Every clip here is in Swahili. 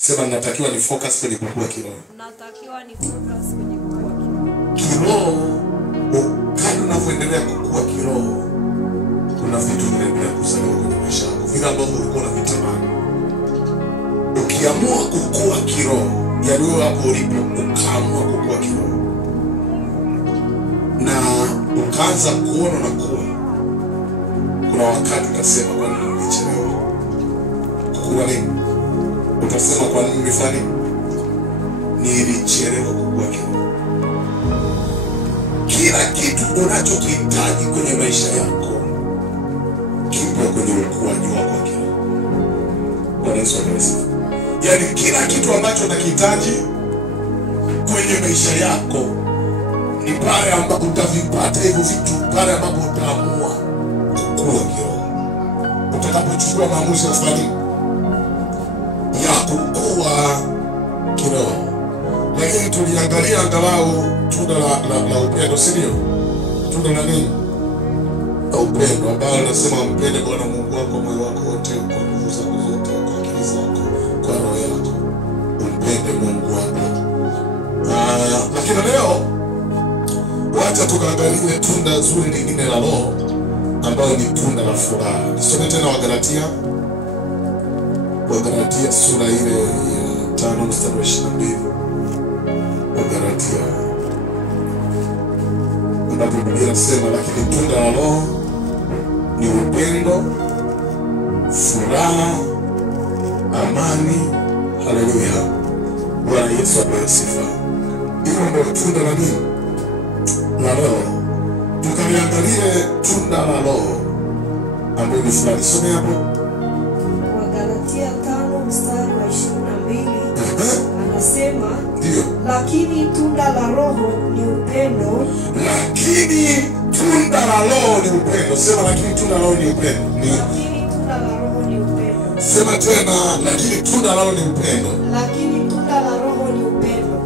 Sema natakiwa ni focus kwenye kukua kiroho. Natakiwa ni focus kwenye kukua kiroho. Kiroho, kadri unavyoendelea kukua kiroho, kuna vitu vinaendelea kuzaliwa kwenye maisha yako, vile ambavyo ulikuwa unavitamani. Ukiamua kukua kiroho, yaani wewe hapo ulipo ukaamua kukua kiroho na ukaanza kuona na kuwa, kuna wakati utasema kwa nini nilichelewa kukua nini? Utasema kwa nini nilifanya nilichelewa kukua kiroho. Kila kitu unachokihitaji kwenye maisha yako kipo kwenye ukuaji wako wa kiroho. Bwana Yesu asifiwe. Yaani kila kitu ambacho unakihitaji kwenye maisha yako ni pale ambapo utavipata hivyo vitu, pale ambapo utaamua kukua kiroho. Utakapochukua maamuzi ya kufanya ya kukua kiroho. Lakini tuliangalia angalau tunda la upendo, si ndio? Tunda la nini? La upendo, ambalo nasema mpende Bwana Mungu wako kwa moyo wako wote, kwa nguvu zako zote, kwa akili zako, kwa roho yako. Umpende Mungu wako. Lakini leo wacha tukaangalie tunda zuri lingine la roho ambalo ni tunda la furaha. Nisome tena Wagalatia sura ile ya 5 mstari wa 22. Wagalatia, ambapo Biblia inasema lakini tunda la roho ni upendo, furaha, amani. Haleluya. Bwana Yesu apewe sifa. Hilo ndio tunda la nini? La roho. Tukaliangalie tunda la roho ambalo ni furaha. Some hapo Wagalatia 5 mstari wa 22. Anasema ndio, lakini tunda la roho ni upendo. Lakini tunda la roho ni upendo. Sema lakini tunda la roho ni upendo. Lakini tunda la roho ni upendo. Sema tena, lakini tunda la roho ni upendo. Lakini tunda la roho ni upendo.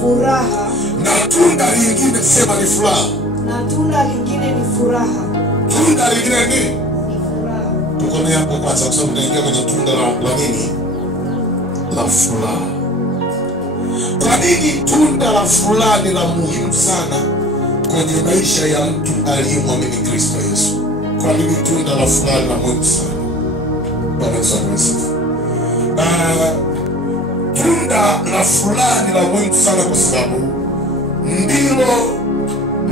Furaha. Na tunda lingine sema ni furaha. Na tunda lingine ni furaha. Tunda lingine ni furaha. Tukomee hapo kwanza, kwa sababu tunaingia kwenye tunda la nini? La furaha. Kwa nini tunda la furaha ni la muhimu sana kwenye maisha ya mtu aliyemwamini Kristo Yesu? Kwa nini tunda la furaha ni la muhimu sana? Bwana Yesu asifiwe. Tunda la furaha ni la muhimu sana kwa sababu ndilo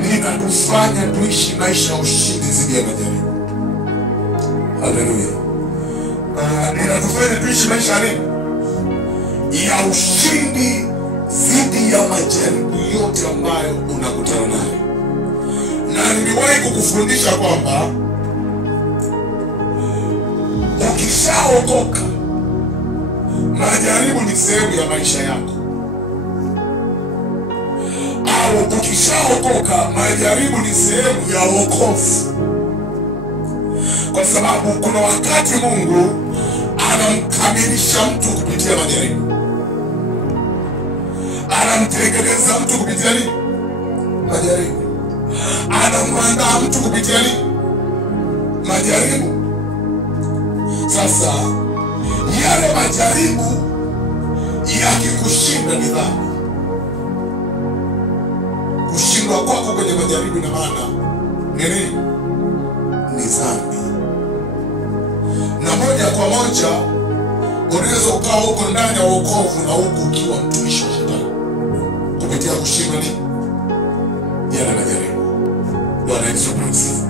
linatufanya tuishi maisha ya ushindi dhidi ya majaribu. Haleluya. Linatufanya tuishi maisha ya ushindi dhidi ya majaribu yote ambayo unakutana nayo. Na niliwahi kukufundisha kwamba ukishaokoka, majaribu ni sehemu ya maisha yako. Au ukishaokoka, majaribu ni sehemu ya wokovu. Kwa sababu kuna wakati Mungu anamkamilisha mtu kupitia majaribu. Anamtengeneza mtu kupitia nini? Majaribu. Anamwandaa mtu kupitia nini? Majaribu. Sasa yale majaribu yakikushinda ni dhambi. Kushindwa kwako kwenye majaribu ina maana nini? Ni dhambi. Na moja kwa moja unaweza ukawa huko ndani ya wokovu na huko ukiwa mtumishi wa shetani kupitia kushindwa nini? Yale majaribu. Bwana Yesu asifiwe.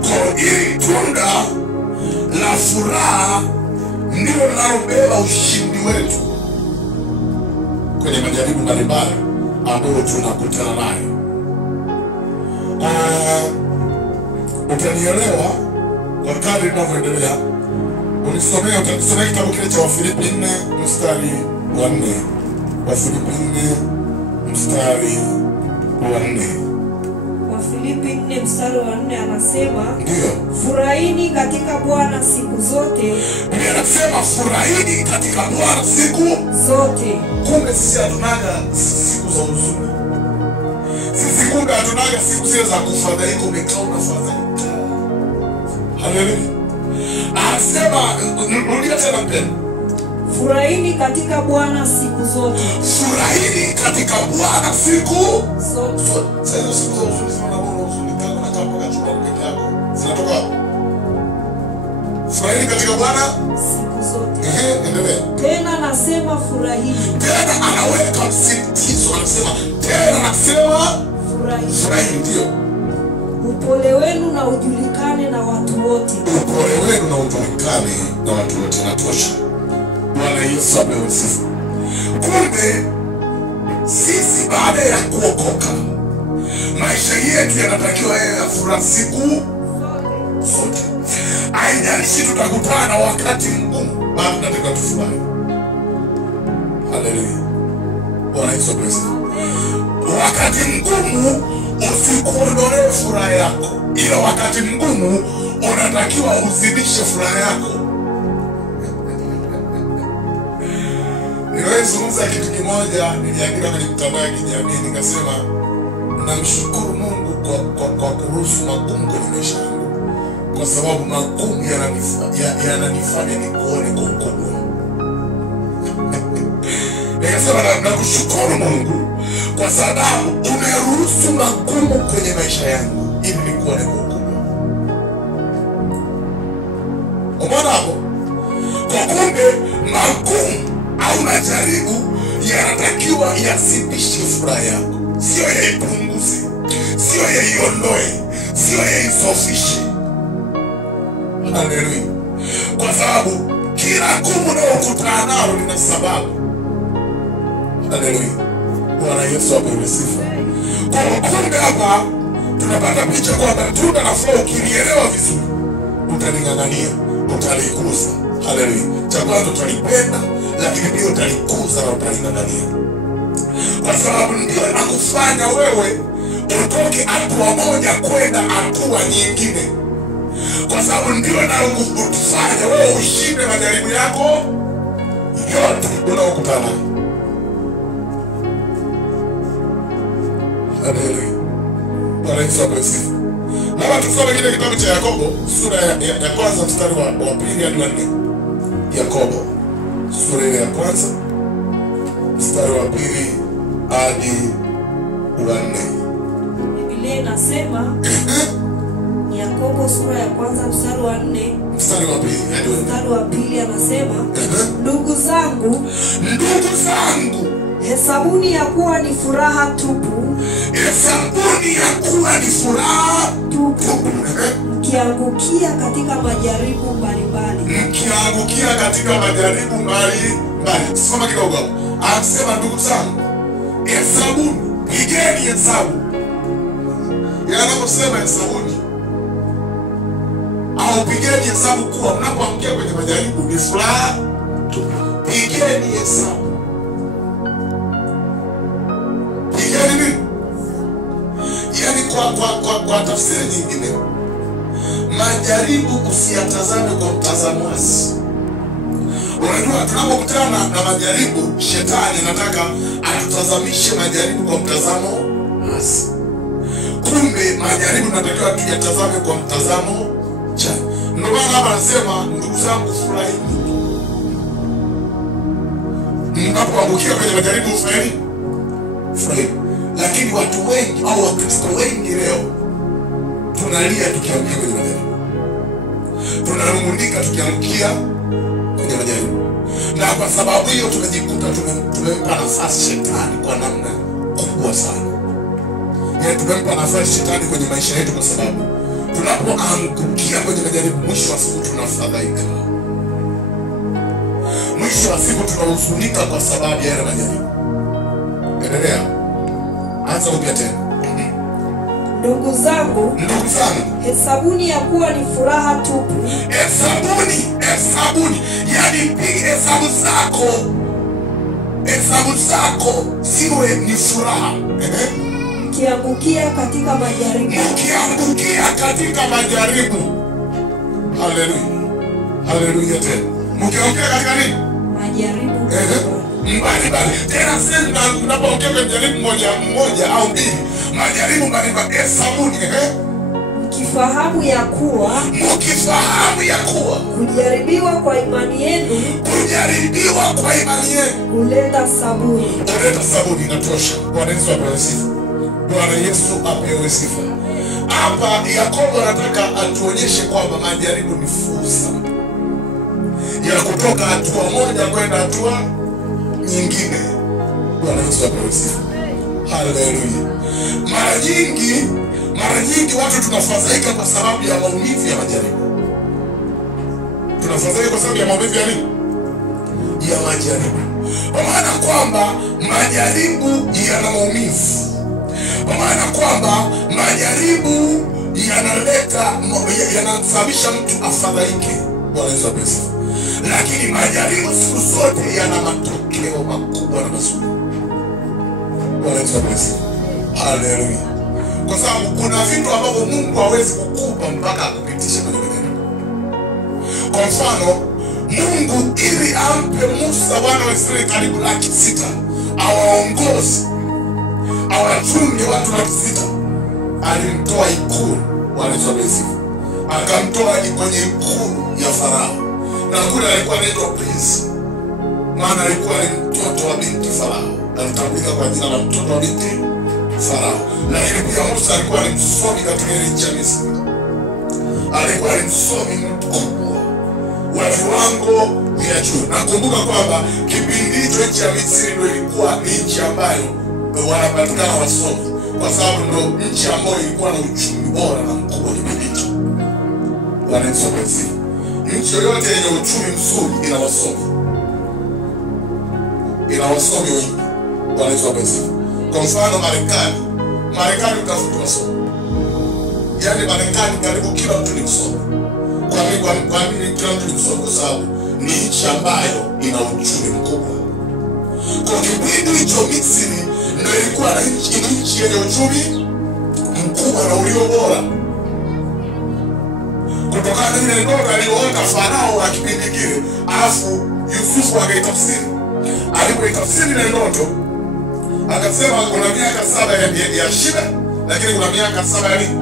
Kwa hili tunda la furaha ndilo linalobeba ushindi wetu kwenye majaribu mbalimbali ambayo tunakutana nayo. Utanielewa kwa kadri ninavyoendelea. Utasomea kitabu kile cha Wafilipi 4 mstari wa 4. Wafilipi 4 mstari wa 4. Wafilipi 4 mstari wa 4 anasema ndio, furahini katika Bwana siku zote. Biblia inasema furahini katika Bwana siku zote. Kumbe sisi hatunaga siku za huzuni. Sisi kumbe hatunaga siku zile za kufadhaika, umekaa unafadhaika. Haleluya. Anasema, rudia tena mpendwa. Furahini katika Bwana siku zote. Furahini katika Bwana siku Zote. Sasa hizo siku za huzuni sana, unaona huzuni kama unakaa mpaka chumbani peke yako. Zinatoka wapi? Furahini katika Bwana Siku zote. Endelea. Tena nasema furahini. Tena anaweka msisitizo, anasema tena nasema Furahini. furahini. Ndio. Upole wenu na ujulikane na watu wote. Upole wenu na ujulikane na watu wote. Natosha. Bwana Yesu apewe sifa. Kumbe sisi baada ya kuokoka, maisha yetu yanatakiwa yawe ya furaha siku zote. Haijalishi tutakutana na wakati mgumu, bado tunatakiwa tufurahi. Haleluya. Bwana Yesu apewe sifa. Wakati mgumu usikuondolee furaha yako, ila wakati mgumu unatakiwa uzidishe furaha yako. Niliwezungumza kitu kimoja, niliandika kwenye mitandao ya kijamii, nikasema namshukuru Mungu kwa kuruhusu magumu kwenye maisha yangu, kwa sababu magumu yananifanya nikuone kwa ukubwa. Nikasema nakushukuru Mungu kwa sababu umeruhusu magumu kwenye maisha yangu ili nikuone kwa ukubwa. Umeona hapo? Kwa kumbe magumu au majaribu yanatakiwa yazidishe furaha yako, sio yaipunguze, sio yaiondoe, sio yaisofishe. Haleluya. Kwa sababu kila gumu unalokutana nalo lina sababu. Haleluya. Bwana Yesu apewe sifa. Kwa kumbe hapa tunapata picha kwamba tunda la furaha ukilielewa vizuri, utaling'ang'ania, utalikuza. Haleluya. Cha kwanza utalipenda, lakini pia utalikuza na utaling'ang'ania, kwa sababu ndio inakufanya wewe utoke hatua moja kwenda hatua nyingine, kwa sababu ndio inakufanya wewe ushinde majaribu yako yote unaokutana. Haleluya. Bwana Yesu apewe sifa. Na tusome kile kitabu cha Yakobo sura ya kwanza mstari wa pili hadi wa 4. Yakobo sura ya kwanza mstari wa pili hadi wa 4. Biblia inasema Yakobo sura ya kwanza mstari wa 4, mstari wa pili hadi wa 4. Mstari wa pili anasema, ndugu zangu, hesabuni ya kuwa ni furaha tupu, hesabuni ya kuwa ni furaha tupu, mkiangukia katika majaribu mbalimbali. Mkiangukia katika majaribu mbalimbali. Soma kidogo hapo. Anasema ndugu zangu, hesabuni, pigeni hesabu. Yanaposema hesabuni au pigeni hesabu kuwa mnapoangukia kwenye majaribu ni furaha tupu. Pigeni hesabu. Pigeni nini? Yaani kwa tafsiri nyingine, majaribu usiyatazame kwa mtazamo hasi. Unajua tunapokutana na majaribu, shetani anataka atutazamishe majaribu kwa mtazamo hasi. Kumbe majaribu tunatakiwa tuyatazame kwa mtazamo chanya. Ndio maana hapa anasema ndugu zangu, furahini. Mnapoangukia kwenye majaribu furahini. Lakini watu wengi au Wakristo wengi leo tunalia tukiangukia kwenye majaribu, tunanung'unika tukiangukia kwenye majaribu, na kwa sababu hiyo tunajikuta tumempa nafasi shetani kwa namna kubwa sana. Yaani tumempa nafasi shetani kwenye maisha yetu, kwa sababu tunapoangukia kwenye majaribu, mwisho wa siku tunafadhaika, mwisho wa siku tunahuzunika kwa sababu ya yale majaribu. Endelea. Anza upya tena. Ndugu zangu, hesabuni ya kuwa ni furaha tupu. Hesabuni, yani piga hesabu zako siwe ni furaha. Mkiangukia katika majaribu. Haleluya. Haleluya tena. Mkiangukia katika nini? Majaribu. Mbalimbali. Tena sisi tunapoongea kwenye majaribu moja au mbili, majaribu mbalimbali, hesabuni. mkifahamu ya kuwa kujaribiwa kwa imani yenu huleta saburi. Inatosha. Bwana Yesu apewe sifa. Bwana Yesu apewe sifa. Hapa Yakobo anataka atuonyeshe kwamba majaribu ni fursa ya kutoka hatua moja kwenda hatua nyingine. Bwana Yesu apewe sifa. Haleluya. Mara nyingi watu tunafadhaika kwa sababu ya maumivu ya majaribu. Tunafadhaika kwa sababu ya maumivu ya nini? Ya majaribu. Kwa maana kwamba majaribu yana maumivu. Kwa maana kwamba majaribu yanasababisha mtu afadhaike. Bwana Yesu apewe sifa. Lakini majaribu siku zote yana matokeo makubwa na mazuri. Bwana Yesu apewe sifa. Haleluya. Kwa sababu kuna vitu ambavyo Mungu hawezi kukupa mpaka akupitishe kwenye majaribu. Kwa mfano, Mungu ili ampe Musa wana wa Israeli karibu 600,000 awaongoze, awachunge watu 600,000, alimtoa ikulu. Bwana Yesu apewe sifa. Akamtoa kwenye ikulu ya Farao. Na kule alikuwa anaitwa prince. Maana alikuwa ni mtoto wa binti Farao. Alitambulika kwa jina la mtoto wa binti Farao. Lakini pia Musa alikuwa ni msomi katika ile nchi ya Misri. Alikuwa ni msomi mkubwa wa viwango vya juu. Nakumbuka kwamba kipindi hicho nchi ya Misri ndio ilikuwa nchi ambayo wanapatikana wasomi, kwa sababu ndio nchi ambayo ilikuwa na uchumi bora na mkubwa kipindi hicho. Bwana Yesu apewe sifa. Nchi yoyote yenye uchumi mzuri ina wasomi. Ina wasomi wengi. Bwana Yesu apewe sifa. Kwa mfano Marekani utafuta wasomi. Yaani Marekani karibu kila mtu ni msomi. Kwa nini kila mtu ni msomi? Kwa sababu ni nchi ambayo ina uchumi mkubwa. Kwa kipindi hicho Misri ndio ilikuwa na nchi yenye uchumi mkubwa na ulio bora. Kutokana na ile ndoto aliyoota Farao wa kipindi kile, alafu Yusufu akaitafsiri. Alipoitafsiri ile ndoto, akasema kuna miaka 7 ya shida, lakini kuna miaka 7 ya nini?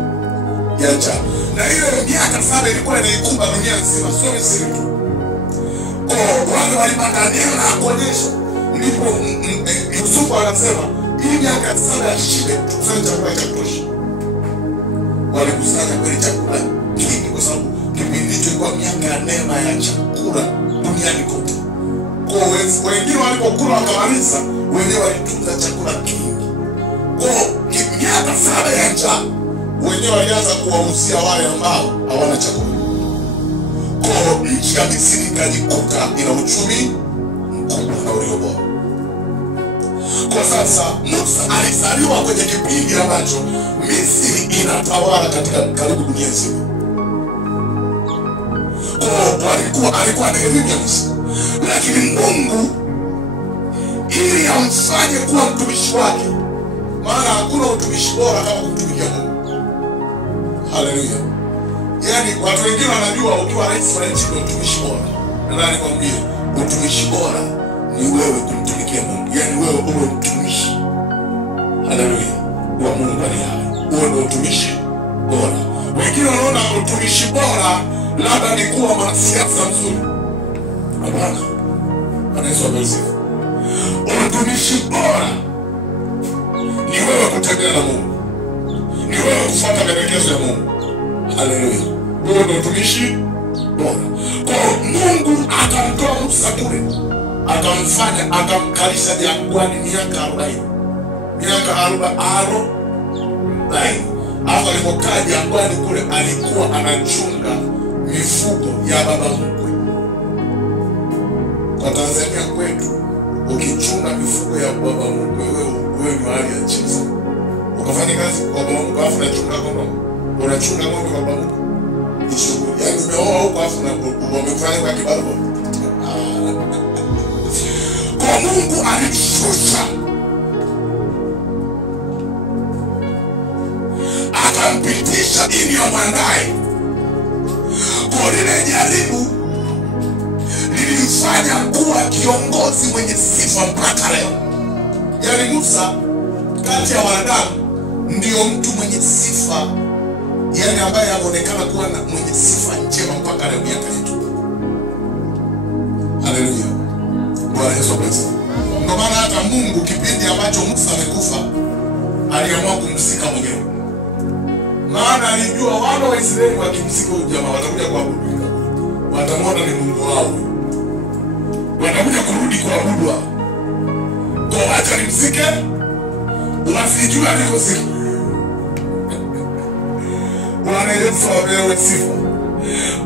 Ya njaa. Na ile miaka 7 ilikuwa inaikumba dunia nzima, sio Misri tu. Kwa wale walipata neno la kuonyesha, ndipo Yusufu anasema hii miaka 7 ya shida tukusanye chakula cha kutosha. Walikusanya kweli chakula kingi, kwa sababu kipindi hicho ilikuwa miaka ya neema ya chakula duniani kote. Kwa wengine walipokula wakamaliza, wenyewe walitunza chakula kingi. Kwa miaka 7 ya njaa, wenyewe walianza kuwauzia wale ambao hawana chakula. Kwa nchi ya Misri ikajikuta ina uchumi mkubwa na ulio bora. Kwa sasa Musa alizaliwa kwenye kipindi ambacho Misri inatawala katika karibu dunia nzima. Alikuwa na elimu ya Misri. Lakini Mungu ili amfanye kuwa mtumishi wake, maana hakuna utumishi bora kama kumtumikia Mungu. Haleluya. Yaani watu wengine wanajua ukiwa rais wa nchi ndio utumishi bora. Ndio nikwambie, utumishi bora ni wewe kumtumikia Mungu. Yaani wewe uwe mtumishi. Haleluya. Wa Mungu aliye hai. Huo ndio utumishi bora. Wengine wanaona utumishi bora labda ni kuwa mwanasiasa mzuri. Hapana. Bwana Yesu apewe sifa. Utumishi bora ni wewe kutembea na Mungu. Ni wewe kufuata maelekezo ya Mungu. Haleluya. Huo ndio utumishi bora. Kwa Mungu akamtoa Musa kule, akamkalisha jangwani miaka 40. Miaka 40. Hapo alipokaa jangwani kule alikuwa anachunga mifugo ya baba mkwe. Kwa Tanzania kwetu, ukichunga mifugo ya baba mkwe, wewe ni hali ya chini sana. Ukafanya kazi kwa baba mkwe afu unachunga ng'ombe. Unachunga ng'ombe kwa baba mkwe. Ni shughuli. Yaani umeoa huko afu umefanya kwa kibarua. Kwa Mungu alishusha, akampitisha ili amwandae. Kwa lile jaribu lilimfanya kuwa kiongozi mwenye sifa mpaka leo. Yaani Musa kati ya wanadamu ndio mtu mwenye sifa yaani ambaye anaonekana kuwa na mwenye sifa njema mpaka leo miaka yetu. Haleluya. Bwana Yesu asifiwe. Ndio maana hata Mungu kipindi ambacho Musa amekufa aliamua kumzika mwenyewe. Maana alijua wana wa Israeli wakimzika huyu jamaa watakuja kuabudu. Watamwona ni Mungu wao. Watakuja kurudi kuabudu. Kwa wacha nimzike, wasijue alikosika. Bwana Yesu apewe sifa.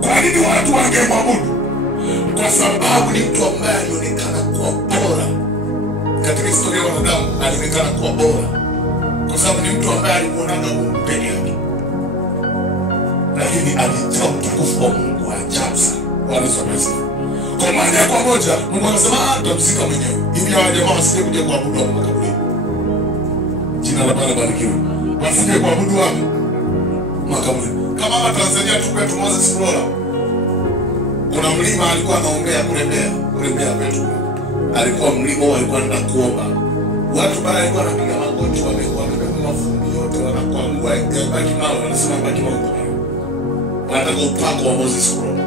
Kwa nini watu wangemwabudu? Kwa sababu ni mtu ambaye alionekana kuwa bora. Katika historia ya wanadamu alionekana kuwa bora. Kwa sababu ni mtu ambaye alimuonaga Mungu peke yake. Lakini alijua utukufu wa Mungu wa ajabu sana. Bwana Yesu apewe sifa. Kwa moja kwa moja Mungu anasema tutamzika mwenyewe. Hivi hawa jamaa wasije kuja kuabudu hapo makaburi. Jina la Bwana barikiwe. Wasije kuabudu hapo makaburi. Kama hapa Tanzania tu kwetu Moses Flora, kuna mlima alikuwa anaombea kule Mbeya kwetu. Alikuwa mlima alikuwa anaenda kuomba. Watu bado walikuwa wanapiga magoti, wamebeba mafumbi yote, wanakuangua baki nao, wanasema baki nao. Wanataka upako wa Moses Flora.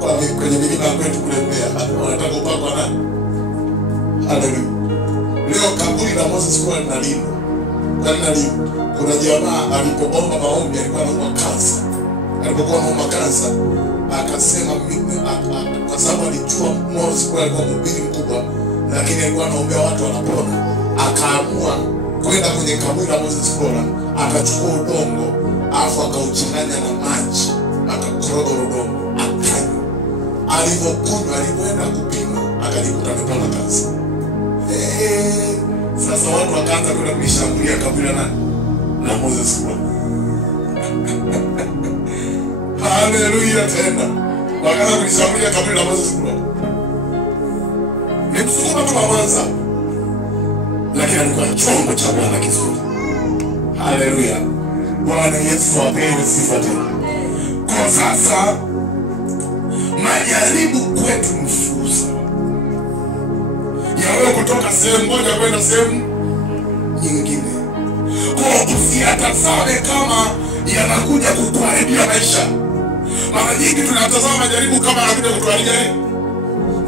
Kwa kwenye milima kwetu kule Mbeya, wanataka upako wa nani? Haleluya. Leo kaburi la Moses Flora linalindwa. Kuna jamaa alipoomba maombi alikuwa anaomba kansa. Alipokuwa anaomba kansa akasema kwa sababu alijua Moses Flora alikuwa mhubiri mkubwa, lakini alikuwa anaombea watu wanapona. Akaamua kwenda kwenye kaburi la Moses Flora, akachukua udongo afu akauchanganya na maji, akakoroga udongo, akanywa. Alipokunywa, alipoenda kupima, akajikuta amepona kansa. Sasa watu wakaanza kwenda kulishambulia kaburi la nani? La Moses Flora. Haleluya tena. Wakaanza kulishambulia kaburi la Moses Flora. Ni msukuma tu wa Mwanza, lakini alikuwa chombo cha Bwana kizuri. Haleluya. Bwana Yesu apewe sifa tena. Kwa sasa majaribu kwetu ni fursa ya wewe kutoka sehemu moja kwenda sehemu nyingine. Kwa usiyatazame kama yanakuja kukuharibia maisha. Mara nyingi tunatazama majaribu kama yanakuja kutuharibia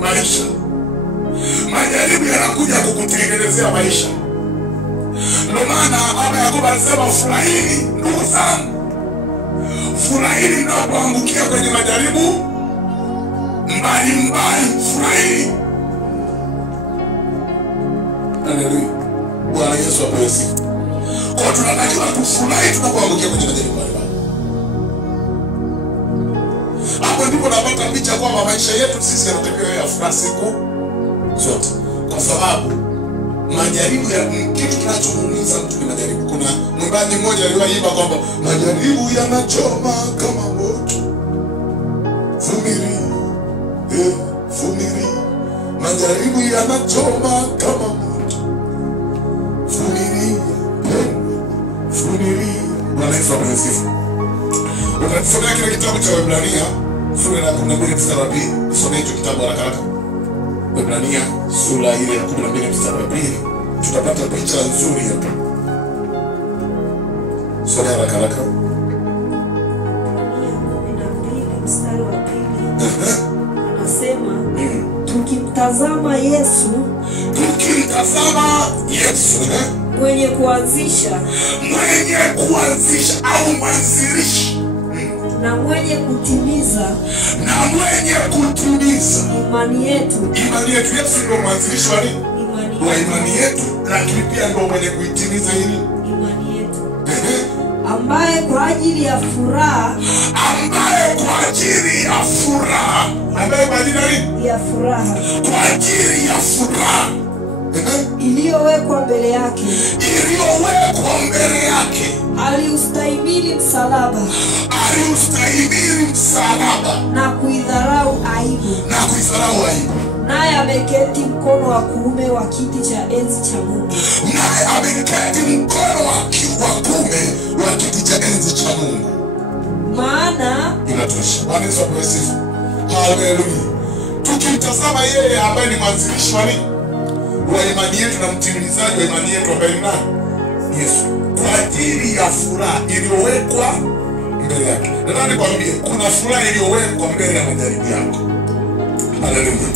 maisha. Majaribu yanakuja kukutengenezea maisha. Ndio maana Baba Yakobo alisema furahini ndugu zangu. Furahini mnapoangukia kwenye majaribu mbalimbali. Furahini. Haleluya. Bwana Yesu apewe sifa. Kwa tunatakiwa kufurahi tunapoangukia kwenye majaribu mbalimbali. Hapo ndipo napata picha kwamba maisha yetu sisi yanatakiwa ya furaha siku zote. Kwa sababu majaribu ya kitu kinachomuumiza mtu ni majaribu. Kuna mwimbaji mmoja aliwaimba kwamba majaribu yanachoma kama moto. Vumilia, vumilia. Majaribu yanachoma kama moto. Vumilia, vumilia. Bwana Yesu asifiwe. Utasomea kile kitabu cha Waebrania sura ya 12 mstari wa 2. Soma hicho kitabu haraka. Waebrania sura ile ya 12 mstari wa 2. Tutapata picha nzuri hapa. Soma haraka. 12 mstari wa 2. Anasema tukimtazama Yesu mwenye kuanzisha au mwanzilishi na mwenye kutimiza imani yetu. Yesu ndio mwanzilishi wa nini? Wa imani yetu, lakini pia ndio mwenye kuitimiza hili imani yetu. Ambaye kwa ajili ya furaha iliyowekwa mbele yake aliustahimili msalaba na kuidharau aibu. Naye ameketi mkono wa kuume wa kiti cha enzi cha Mungu. Maana inatosha. Bwana Yesu asifiwe. Haleluya. Tukimtazama yeye ambaye ni mwanzilishi wa imani yetu na mtimilizaji wa imani yetu ambaye ni nani? Yesu. kwa ajili ya furaha iliyowekwa mbele yake. Nataka nikwambie kuna furaha iliyowekwa mbele ya majaribu yako. Haleluya.